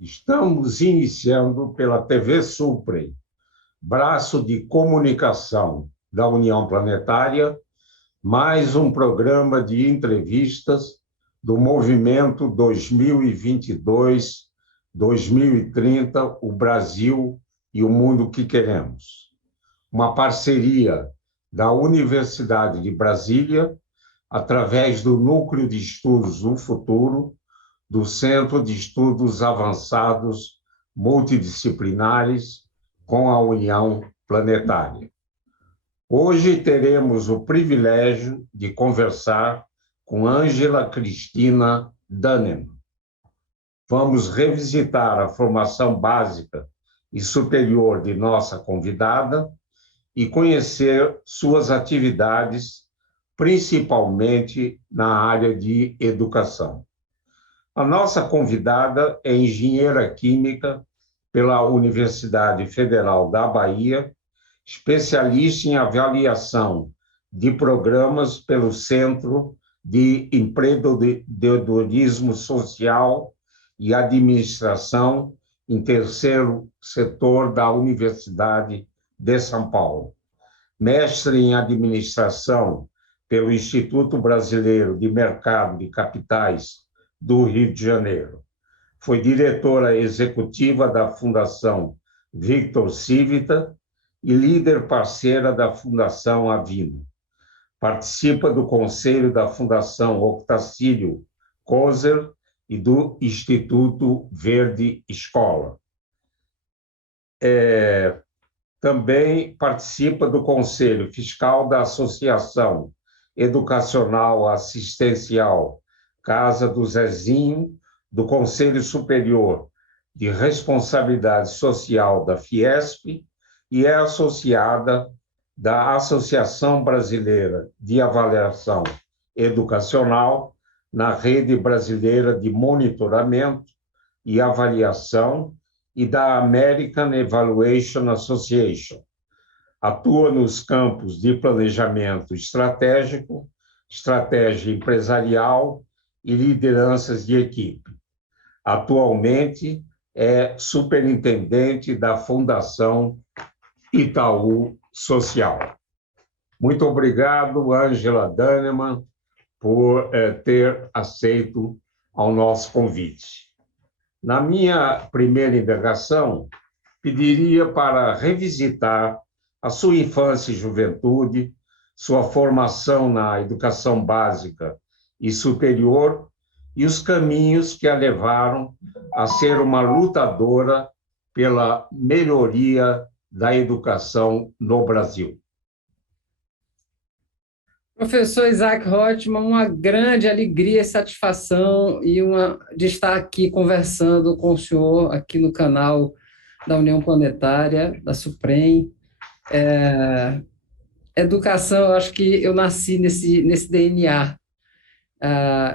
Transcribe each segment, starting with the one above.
Estamos iniciando pela TV Suprem, braço de comunicação da União Planetária, mais um programa de entrevistas do movimento 2022-2030, o Brasil e o mundo que queremos. Uma parceria da Universidade de Brasília, através do Núcleo de Estudos do Futuro, do Centro de Estudos Avançados Multidisciplinares com a União Planetária. Hoje teremos o privilégio de conversar com Ângela Cristina Dannemann. Vamos revisitar a formação básica e superior de nossa convidada e conhecer suas atividades, principalmente na área de educação. A nossa convidada é engenheira química pela Universidade Federal da Bahia, especialista em avaliação de programas pelo Centro de Empreendedorismo Social e Administração em Terceiro Setor da Universidade de São Paulo. Mestre em Administração pelo Instituto Brasileiro de Mercado de Capitais do Rio de Janeiro. Foi diretora executiva da Fundação Victor Civita e líder parceira da Fundação Avino. Participa do Conselho da Fundação Octacílio Coser e do Instituto Verde Escola. Também participa do Conselho Fiscal da Associação Educacional Assistencial Casa do Zezinho, do Conselho Superior de Responsabilidade Social da Fiesp e é associada da Associação Brasileira de Avaliação Educacional na Rede Brasileira de Monitoramento e Avaliação e da American Evaluation Association. Atua nos campos de planejamento estratégico, estratégia empresarial e lideranças de equipe. Atualmente é superintendente da Fundação Itaú Social. Muito obrigado, Ângela Dannemann, por ter aceito ao nosso convite. Na minha primeira indagação, pediria para revisitar a sua infância e juventude, sua formação na educação básica e superior e os caminhos que a levaram a ser uma lutadora pela melhoria da educação no Brasil. Professor Isaac Rothman, uma grande alegria e satisfação de estar aqui conversando com o senhor aqui no canal da União Planetária, da Suprem. Educação, eu acho que eu nasci nesse DNA.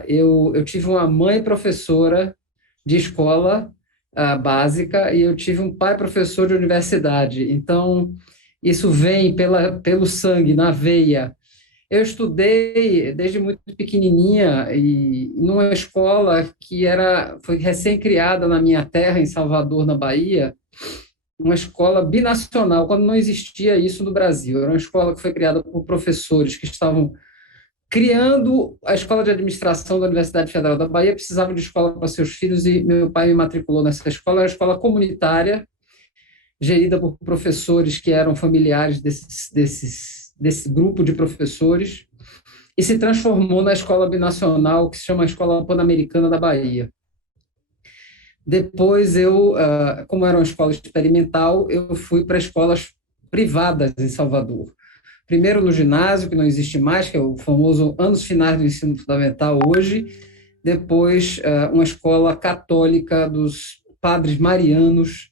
Eu tive uma mãe professora de escola básica e eu tive um pai professor de universidade. Então, isso vem pelo sangue, na veia. Eu estudei desde muito pequenininha e numa escola que foi recém-criada na minha terra, em Salvador, na Bahia, uma escola binacional, quando não existia isso no Brasil. Era uma escola que foi criada por professores que estavam criando a Escola de Administração da Universidade Federal da Bahia, precisavam de escola para seus filhos e meu pai me matriculou nessa escola. Era uma escola comunitária, gerida por professores que eram familiares desse grupo de professores, e se transformou na escola binacional, que se chama Escola Pan-Americana da Bahia. Depois, como era uma escola experimental, eu fui para escolas privadas em Salvador. Primeiro no ginásio, que não existe mais, que é o famoso anos finais do ensino fundamental hoje. Depois, uma escola católica dos padres marianos,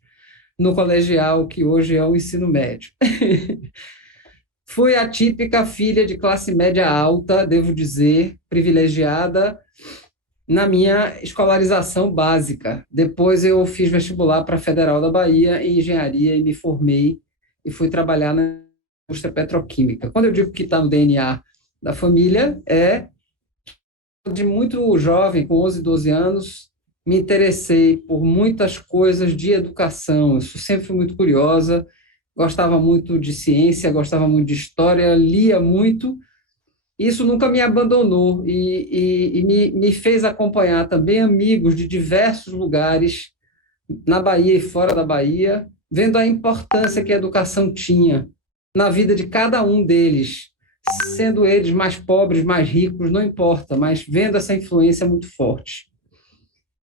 no colegial, que hoje é o ensino médio. Fui a típica filha de classe média alta, devo dizer, privilegiada, na minha escolarização básica. Depois eu fiz vestibular para a Federal da Bahia em engenharia e me formei e fui trabalhar na indústria petroquímica. Quando eu digo que está no DNA da família, de muito jovem, com 11, 12 anos, me interessei por muitas coisas de educação. Eu sempre fui muito curiosa, gostava muito de ciência, gostava muito de história, lia muito. Isso nunca me abandonou e me fez acompanhar também amigos de diversos lugares, na Bahia e fora da Bahia, vendo a importância que a educação tinha na vida de cada um deles, sendo eles mais pobres, mais ricos, não importa, mas vendo essa influência muito forte,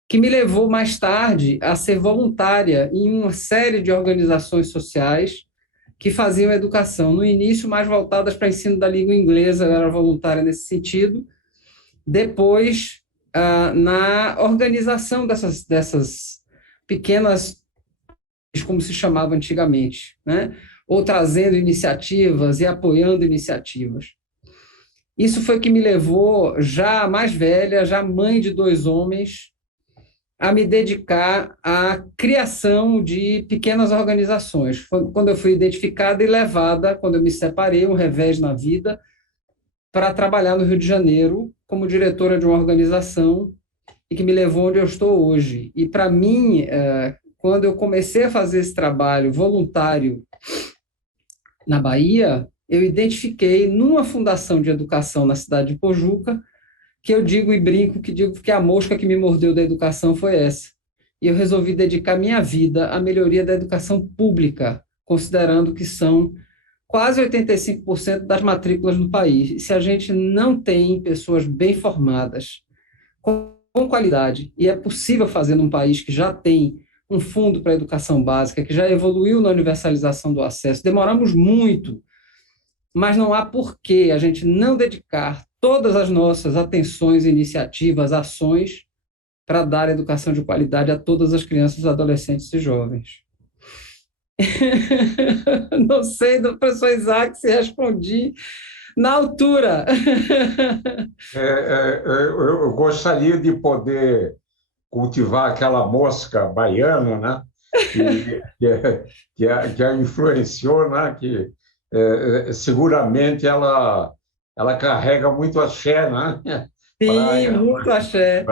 que me levou mais tarde a ser voluntária em uma série de organizações sociais que faziam educação. No início, mais voltadas para ensino da língua inglesa, eu era voluntária nesse sentido. Depois, na organização dessas pequenas, como se chamava antigamente, né? Ou trazendo iniciativas e apoiando iniciativas. Isso foi que me levou, já mais velha, já mãe de 2 homens, a me dedicar à criação de pequenas organizações. Foi quando eu fui identificada e levada, quando eu me separei, um revés na vida, para trabalhar no Rio de Janeiro como diretora de uma organização e que me levou onde eu estou hoje. E, para mim, quando eu comecei a fazer esse trabalho voluntário na Bahia, eu identifiquei numa fundação de educação na cidade de Pojuca, que eu digo e brinco, que digo que a mosca que me mordeu da educação foi essa. E eu resolvi dedicar minha vida à melhoria da educação pública, considerando que são quase 85% das matrículas no país. E se a gente não tem pessoas bem formadas, com qualidade, e é possível fazer num país que já tem um fundo para a educação básica, que já evoluiu na universalização do acesso, demoramos muito, mas não há por que a gente não dedicar todas as nossas atenções, iniciativas, ações para dar educação de qualidade a todas as crianças, adolescentes e jovens. Não sei, do professor Isaac, se respondi na altura. Eu gostaria de poder cultivar aquela mosca baiana, né? que a influenciou, né? Que seguramente ela carrega muito axé, né? Sim, muito axé.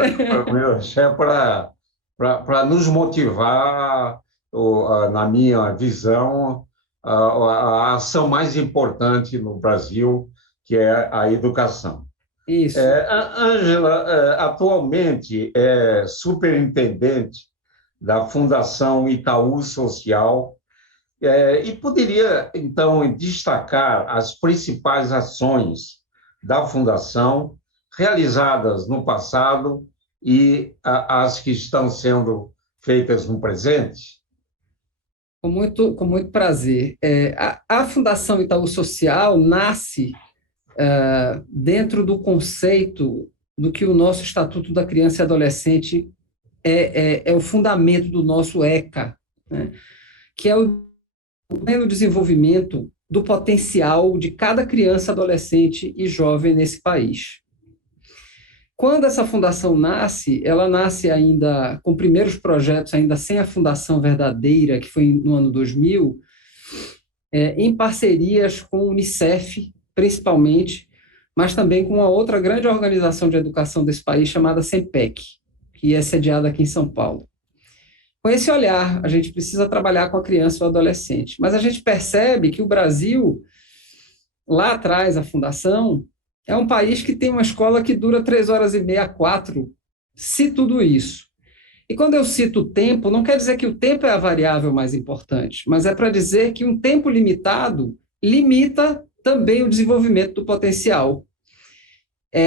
Para nos motivar, na minha visão, a ação mais importante no Brasil, que é a educação. Isso. Ângela, atualmente é superintendente da Fundação Itaú Social, e poderia, então, destacar as principais ações da Fundação realizadas no passado e as que estão sendo feitas no presente? Com muito prazer. A Fundação Itaú Social nasce dentro do conceito do que o nosso Estatuto da Criança e Adolescente é o fundamento do nosso ECA, né? Que é o pleno desenvolvimento do potencial de cada criança, adolescente e jovem nesse país. Quando essa fundação nasce, ela nasce ainda com primeiros projetos, ainda sem a fundação verdadeira, que foi no ano 2000, em parcerias com o Unicef, principalmente, mas também com uma outra grande organização de educação desse país, chamada SEMPEC, que é sediada aqui em São Paulo. Com esse olhar, a gente precisa trabalhar com a criança e o adolescente, mas a gente percebe que o Brasil, lá atrás, a fundação, é um país que tem uma escola que dura 3 horas e meia, 4, se tudo isso. E quando eu cito o tempo, não quer dizer que o tempo é a variável mais importante, mas é para dizer que um tempo limitado limita também o desenvolvimento do potencial.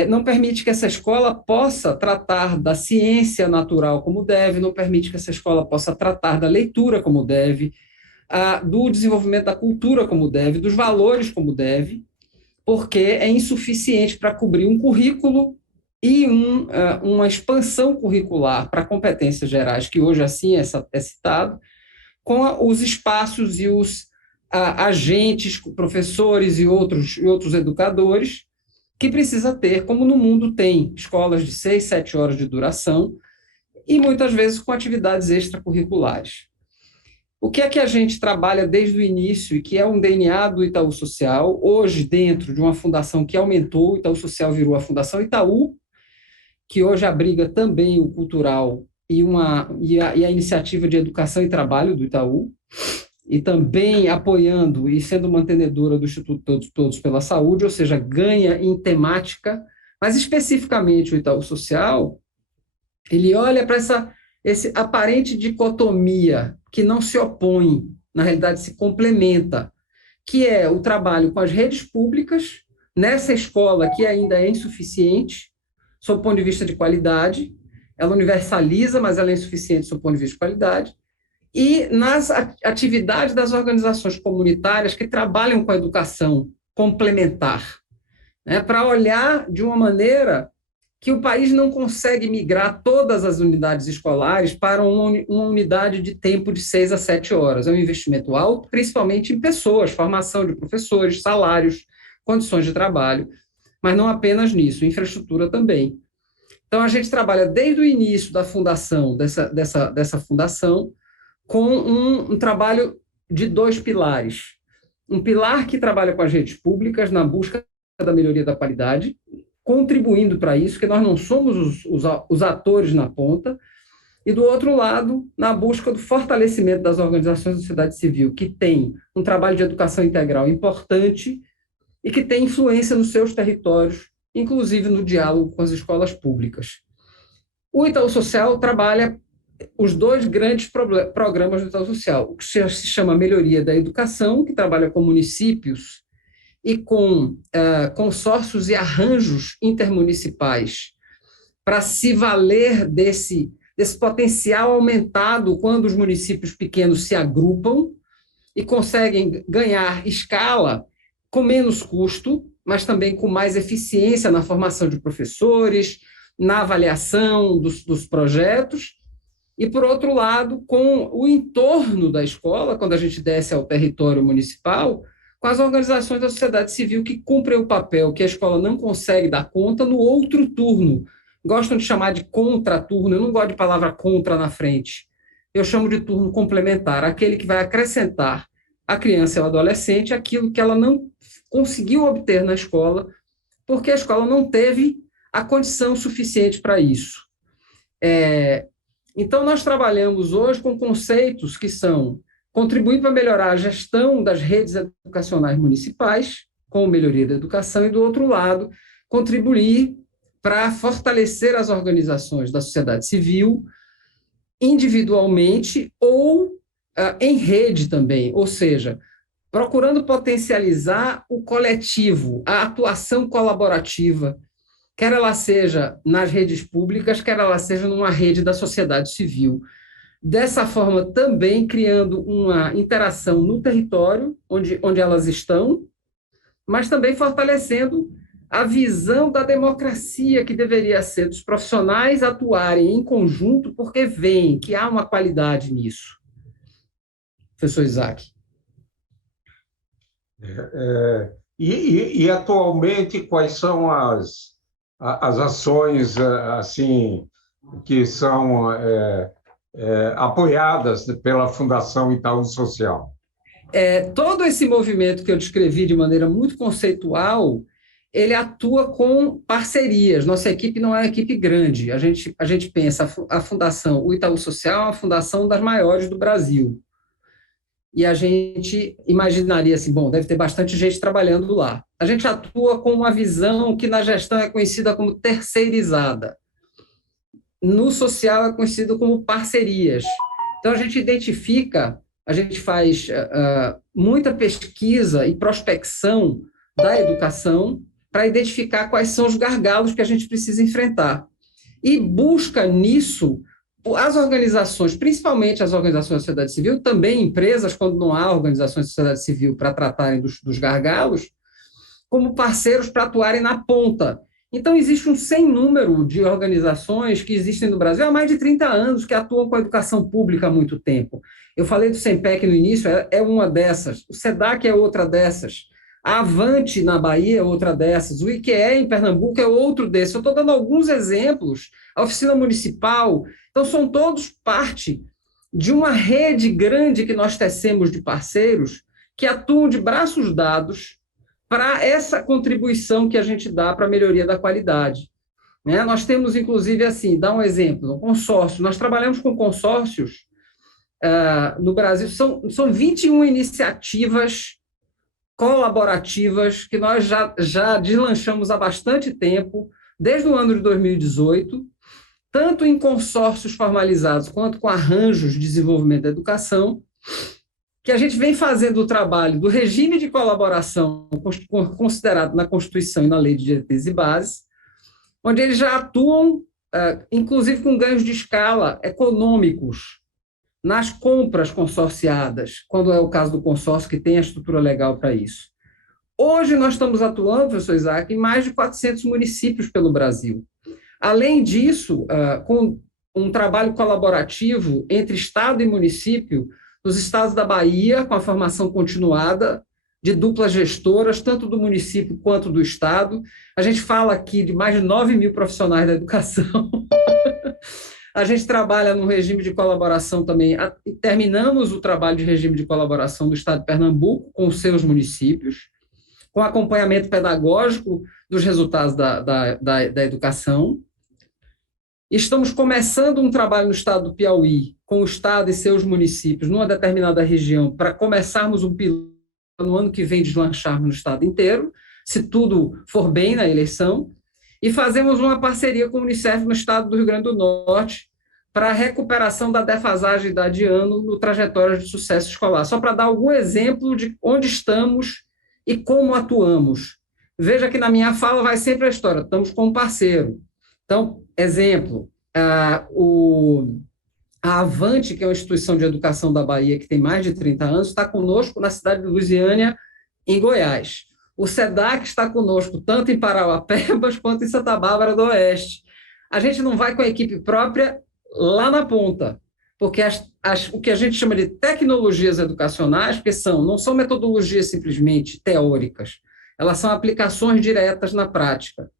Não permite que essa escola possa tratar da ciência natural como deve, não permite que essa escola possa tratar da leitura como deve, do desenvolvimento da cultura como deve, dos valores como deve, porque é insuficiente para cobrir um currículo e uma expansão curricular para competências gerais, que hoje assim é citado, com os espaços e os agentes, professores e outros educadores, que precisa ter, como no mundo tem, escolas de 6, 7 horas de duração, e muitas vezes com atividades extracurriculares. O que é que a gente trabalha desde o início e que é um DNA do Itaú Social, hoje dentro de uma fundação que aumentou, o Itaú Social virou a Fundação Itaú, que hoje abriga também o cultural e a iniciativa de educação e trabalho do Itaú, e também apoiando e sendo mantenedora do Instituto Todos pela Saúde, ou seja, ganha em temática, mas especificamente o Itaú Social, ele olha para esse aparente dicotomia que não se opõe, na realidade se complementa, que é o trabalho com as redes públicas, nessa escola que ainda é insuficiente, sob o ponto de vista de qualidade, ela universaliza, mas ela é insuficiente sob o ponto de vista de qualidade, e nas atividades das organizações comunitárias que trabalham com a educação complementar, né, para olhar de uma maneira que o país não consegue migrar todas as unidades escolares para uma unidade de tempo de 6 a 7 horas. É um investimento alto, principalmente em pessoas, formação de professores, salários, condições de trabalho, mas não apenas nisso, infraestrutura também. Então, a gente trabalha desde o início da fundação, dessa fundação, com um trabalho de 2 pilares. Um pilar que trabalha com as redes públicas na busca da melhoria da qualidade, contribuindo para isso, que nós não somos os atores na ponta, e, do outro lado, na busca do fortalecimento das organizações da sociedade civil, que tem um trabalho de educação integral importante e que tem influência nos seus territórios, inclusive no diálogo com as escolas públicas. O Itaú Social trabalha os 2 grandes programas do Itaú Social, o que se chama Melhoria da Educação, que trabalha com municípios e com consórcios e arranjos intermunicipais para se valer desse potencial aumentado quando os municípios pequenos se agrupam e conseguem ganhar escala com menos custo, mas também com mais eficiência na formação de professores, na avaliação dos projetos, e, por outro lado, com o entorno da escola, quando a gente desce ao território municipal, com as organizações da sociedade civil que cumprem o papel que a escola não consegue dar conta no outro turno. Gostam de chamar de contraturno, eu não gosto de palavra contra na frente. Eu chamo de turno complementar, aquele que vai acrescentar à criança e ao adolescente aquilo que ela não conseguiu obter na escola, porque a escola não teve a condição suficiente para isso. Então, nós trabalhamos hoje com conceitos que são contribuir para melhorar a gestão das redes educacionais municipais, com melhoria da educação, e, do outro lado, contribuir para fortalecer as organizações da sociedade civil, individualmente ou em rede também, ou seja, procurando potencializar o coletivo, a atuação colaborativa, quer ela seja nas redes públicas, quer ela seja numa rede da sociedade civil. Dessa forma, também criando uma interação no território onde elas estão, mas também fortalecendo a visão da democracia que deveria ser dos profissionais atuarem em conjunto, porque veem que há uma qualidade nisso. Professor Isaac. E atualmente, quais são as ações assim que são apoiadas pela Fundação Itaú Social? Todo esse movimento que eu descrevi de maneira muito conceitual, ele atua com parcerias. Nossa equipe não é uma equipe grande. A gente pensa, a Fundação, o Itaú Social é uma fundação das maiores do Brasil. E a gente imaginaria assim, bom, deve ter bastante gente trabalhando lá. A gente atua com uma visão que na gestão é conhecida como terceirizada. No social é conhecido como parcerias. Então, a gente faz muita pesquisa e prospecção da educação para identificar quais são os gargalos que a gente precisa enfrentar. E busca nisso as organizações, principalmente as organizações da sociedade civil, também empresas, quando não há organizações da sociedade civil para tratarem dos gargalos, como parceiros para atuarem na ponta. Então, existe um sem número de organizações que existem no Brasil há mais de 30 anos, que atuam com a educação pública há muito tempo. Eu falei do SEMPEC no início, é uma dessas. O SEDAC é outra dessas. A Avante, na Bahia, é outra dessas. O IQE, em Pernambuco, é outro desses. Eu estou dando alguns exemplos. A Oficina Municipal. Então, são todos parte de uma rede grande que nós tecemos de parceiros que atuam de braços dados para essa contribuição que a gente dá para a melhoria da qualidade. né? Nós temos, inclusive, assim, dá um exemplo, um consórcio. Nós trabalhamos com consórcios no Brasil, são 21 iniciativas colaborativas que nós já deslanchamos há bastante tempo, desde o ano de 2018, tanto em consórcios formalizados quanto com arranjos de desenvolvimento da educação, que a gente vem fazendo o trabalho do regime de colaboração considerado na Constituição e na Lei de Diretrizes e Bases, onde eles já atuam, inclusive com ganhos de escala econômicos, nas compras consorciadas, quando é o caso do consórcio que tem a estrutura legal para isso. Hoje nós estamos atuando, professor Isaac, em mais de 400 municípios pelo Brasil. Além disso, com um trabalho colaborativo entre Estado e município, nos estados da Bahia, com a formação continuada de duplas gestoras, tanto do município quanto do Estado. A gente fala aqui de mais de 9 mil profissionais da educação. A gente trabalha no regime de colaboração também, terminamos o trabalho de regime de colaboração do Estado de Pernambuco com os seus municípios, com acompanhamento pedagógico dos resultados da educação. Estamos começando um trabalho no Estado do Piauí, com o Estado e seus municípios, numa determinada região, para começarmos um piloto no ano que vem, deslancharmos no Estado inteiro, se tudo for bem na eleição. E fazemos uma parceria com o Unicef no estado do Rio Grande do Norte para a recuperação da defasagem de ano no trajetória de sucesso escolar. Só para dar algum exemplo de onde estamos e como atuamos. Veja que na minha fala vai sempre a história, estamos com um parceiro. Então, exemplo, a Avante, que é uma instituição de educação da Bahia que tem mais de 30 anos, está conosco na cidade de Lusiânia, em Goiás. O SEDAC está conosco tanto em Parauapebas quanto em Santa Bárbara do Oeste. A gente não vai com a equipe própria lá na ponta, porque o que a gente chama de tecnologias educacionais, porque não são metodologias simplesmente teóricas, elas são aplicações diretas na prática.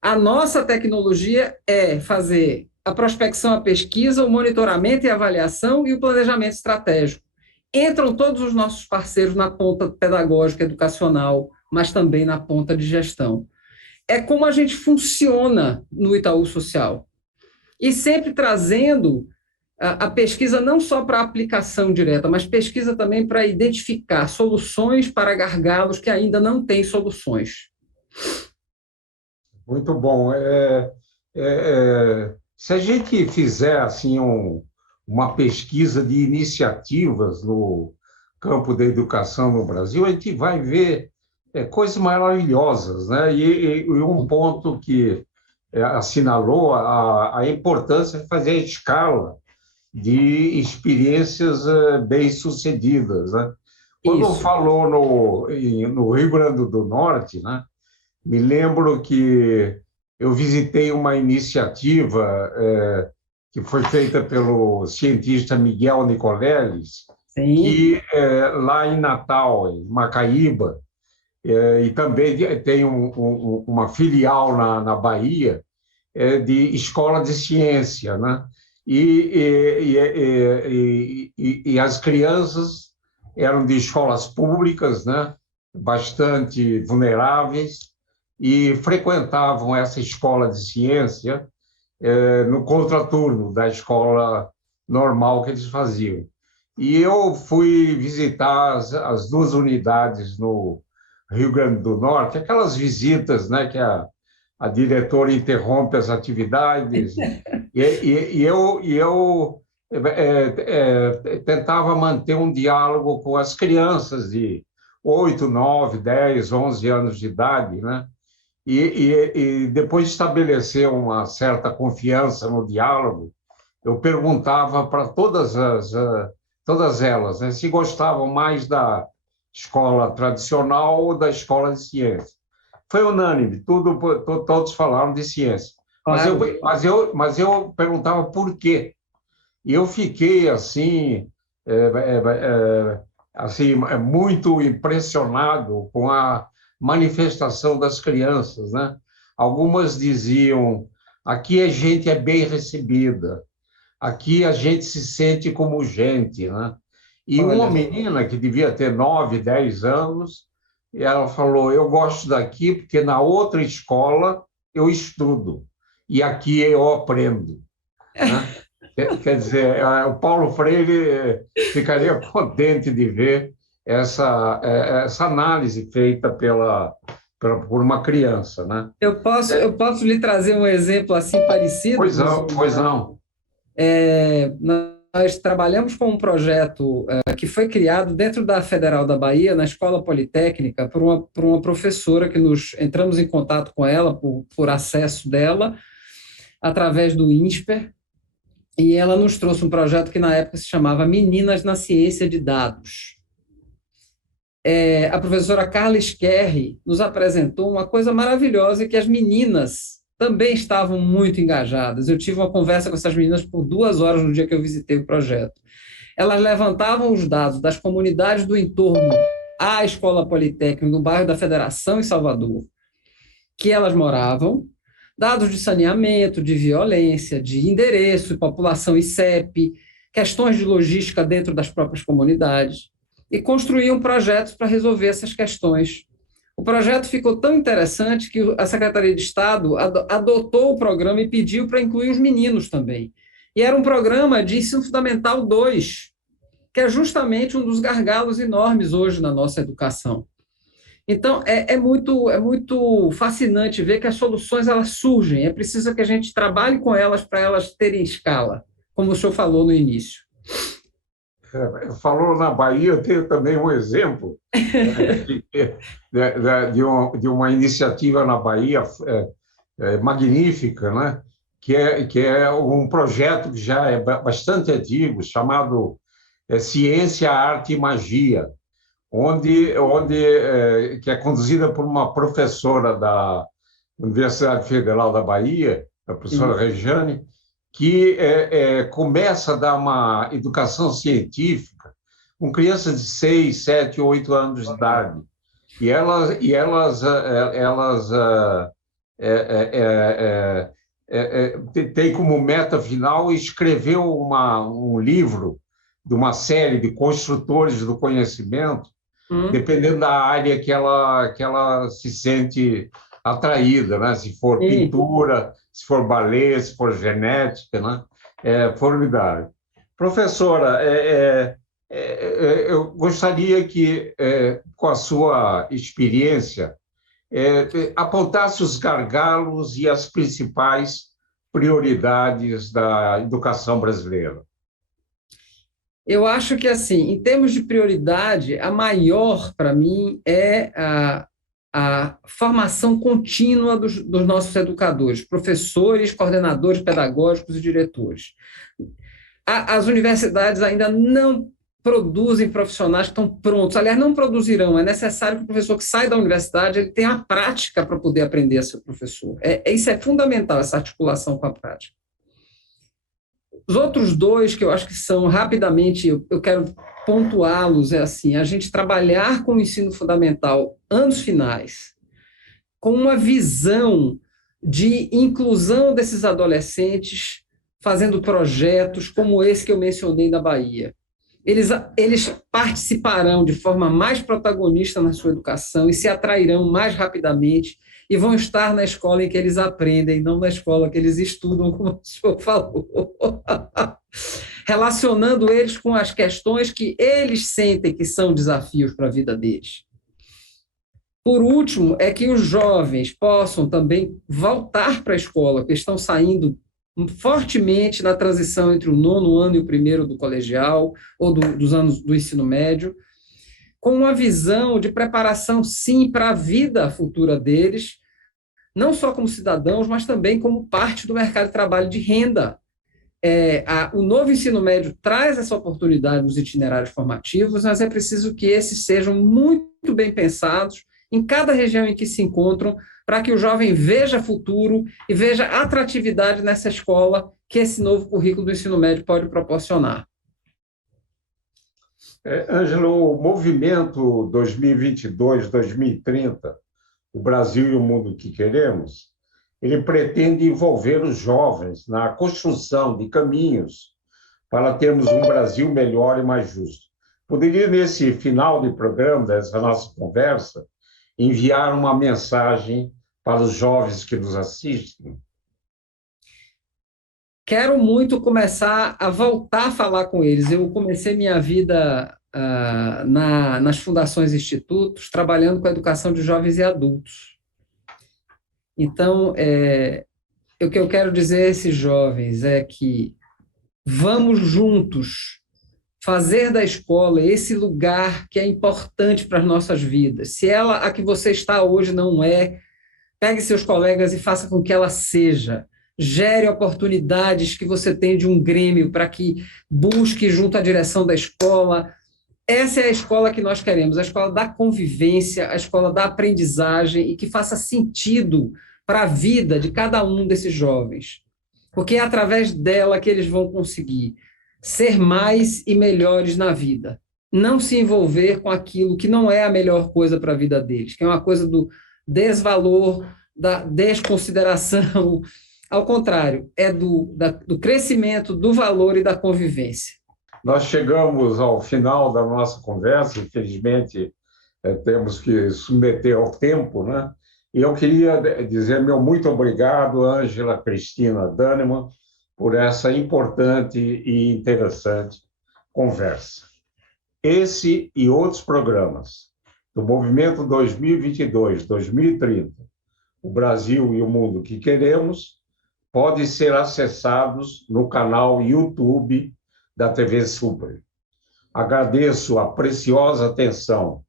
A nossa tecnologia é fazer a prospecção, a pesquisa, o monitoramento e avaliação e o planejamento estratégico. Entram todos os nossos parceiros na ponta pedagógica, educacional, mas também na ponta de gestão. É como a gente funciona no Itaú Social. E sempre trazendo a pesquisa não só para aplicação direta, mas pesquisa também para identificar soluções para gargalos que ainda não têm soluções. Muito bom. Se a gente fizer assim uma pesquisa de iniciativas no campo da educação no Brasil, a gente vai ver coisas maravilhosas, né? E um ponto que assinalou a importância de fazer a escala de experiências bem-sucedidas, né? Quando falou no Rio Grande do Norte, né? Me lembro que eu visitei uma iniciativa que foi feita pelo cientista Miguel Nicoleles, que lá em Natal, em Macaíba, e também tem uma filial na Bahia de escola de ciência, né? E as crianças eram de escolas públicas, né? Bastante vulneráveis, e frequentavam essa escola de ciência no contraturno da escola normal que eles faziam. E eu fui visitar as duas unidades no Rio Grande do Norte, aquelas visitas, né, que a diretora interrompe as atividades, e eu tentava manter um diálogo com as crianças de 8, 9, 10, 11 anos de idade, né? E depois de estabelecer uma certa confiança no diálogo, eu perguntava para todas elas, né, se gostavam mais da escola tradicional ou da escola de ciência. Foi unânime, todos falaram de ciência. Claro. Mas eu perguntava por quê. E eu fiquei assim muito impressionado com a manifestação das crianças, né? Algumas diziam: aqui a gente é bem recebida, aqui a gente se sente como gente, né? E uma menina que devia ter 9, 10 anos, ela falou: eu gosto daqui porque na outra escola eu estudo, e aqui eu aprendo, né? Quer dizer, o Paulo Freire ficaria contente de ver essa análise feita por uma criança, né? Eu posso lhe trazer um exemplo assim parecido, professor? Pois não. Nós trabalhamos com um projeto que foi criado dentro da Federal da Bahia, na Escola Politécnica, por uma professora que nos entramos em contato com ela por acesso dela, através do INSPER, e ela nos trouxe um projeto que na época se chamava Meninas na Ciência de Dados. A professora Carla Scherri nos apresentou uma coisa maravilhosa, que as meninas também estavam muito engajadas. Eu tive uma conversa com essas meninas por 2 horas no dia que eu visitei o projeto. Elas levantavam os dados das comunidades do entorno à Escola Politécnica, no bairro da Federação, em Salvador, que elas moravam, dados de saneamento, de violência, de endereço, população e CEP, questões de logística dentro das próprias comunidades, e construíam projetos para resolver essas questões. O projeto ficou tão interessante que a Secretaria de Estado adotou o programa e pediu para incluir os meninos também. E era um programa de ensino fundamental 2, que é justamente um dos gargalos enormes hoje na nossa educação. Então, é muito fascinante ver que as soluções elas surgem. É preciso que a gente trabalhe com elas para elas terem escala, como o senhor falou no início. Falou na Bahia, eu tenho também um exemplo de uma iniciativa na Bahia magnífica, né? que é um projeto que já é bastante antigo, chamado Ciência, Arte e Magia, que é conduzida por uma professora da Universidade Federal da Bahia, a professora Regiane, que começa a dar uma educação científica com crianças de 6, 7, 8 anos de idade. E elas têm como meta final escrever um livro de uma série de construtores do conhecimento, dependendo da área que ela se sente atraída, né? Se for pintura, se for balé, se for genética, né? É formidável. Professora, eu gostaria que, com a sua experiência, apontasse os gargalos e as principais prioridades da educação brasileira. Eu acho que, assim, em termos de prioridade, a maior, para mim, é a formação contínua dos nossos educadores, professores, coordenadores pedagógicos e diretores. As universidades ainda não produzem profissionais que estão prontos. Aliás, não produzirão. É necessário que o professor que sai da universidade ele tenha a prática para poder aprender a ser professor. Isso é fundamental, essa articulação com a prática. Os outros 2 que eu acho que são, rapidamente, eu quero pontuá-los, assim, a gente trabalhar com o ensino fundamental anos finais, com uma visão de inclusão desses adolescentes, fazendo projetos como esse que eu mencionei na Bahia. Eles participarão de forma mais protagonista na sua educação e se atrairão mais rapidamente e vão estar na escola em que eles aprendem, não na escola que eles estudam, como o senhor falou. Relacionando eles com as questões que eles sentem que são desafios para a vida deles. Por último, é que os jovens possam também voltar para a escola, porque estão saindo fortemente na transição entre o 9º ano e o 1º do colegial, ou dos anos do ensino médio, com uma visão de preparação, sim, para a vida futura deles, não só como cidadãos, mas também como parte do mercado de trabalho de renda. O novo ensino médio traz essa oportunidade nos itinerários formativos, mas é preciso que esses sejam muito bem pensados em cada região em que se encontram, para que o jovem veja futuro e veja atratividade nessa escola que esse novo currículo do ensino médio pode proporcionar. Ângelo, o movimento 2022-2030, o Brasil e o mundo que queremos, ele pretende envolver os jovens na construção de caminhos para termos um Brasil melhor e mais justo. Poderia, nesse final de programa, dessa nossa conversa, enviar uma mensagem para os jovens que nos assistem? Quero muito começar a voltar a falar com eles. Eu comecei minha vida nas fundações e institutos, trabalhando com a educação de jovens e adultos. Então, o que eu quero dizer a esses jovens é que vamos juntos fazer da escola esse lugar que é importante para as nossas vidas. Se ela, a que você está hoje, não é, pegue seus colegas e faça com que ela seja. Gere oportunidades que você tem de um grêmio para que busque junto à direção da escola. Essa é a escola que nós queremos, a escola da convivência, a escola da aprendizagem e que faça sentido para a vida de cada um desses jovens. Porque é através dela que eles vão conseguir ser mais e melhores na vida. Não se envolver com aquilo que não é a melhor coisa para a vida deles, que é uma coisa do desvalor, da desconsideração. Ao contrário, é do crescimento, do valor e da convivência. Nós chegamos ao final da nossa conversa, infelizmente temos que submeter ao tempo, né? E eu queria dizer meu muito obrigado, Ângela Cristina Dahnemann, por essa importante e interessante conversa. Esse e outros programas do Movimento 2022-2030, o Brasil e o Mundo que Queremos, podem ser acessados no canal YouTube da TV Super. Agradeço a preciosa atenção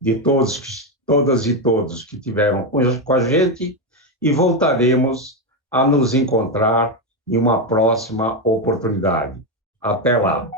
de todas e todos que tiveram com a gente e voltaremos a nos encontrar em uma próxima oportunidade. Até lá!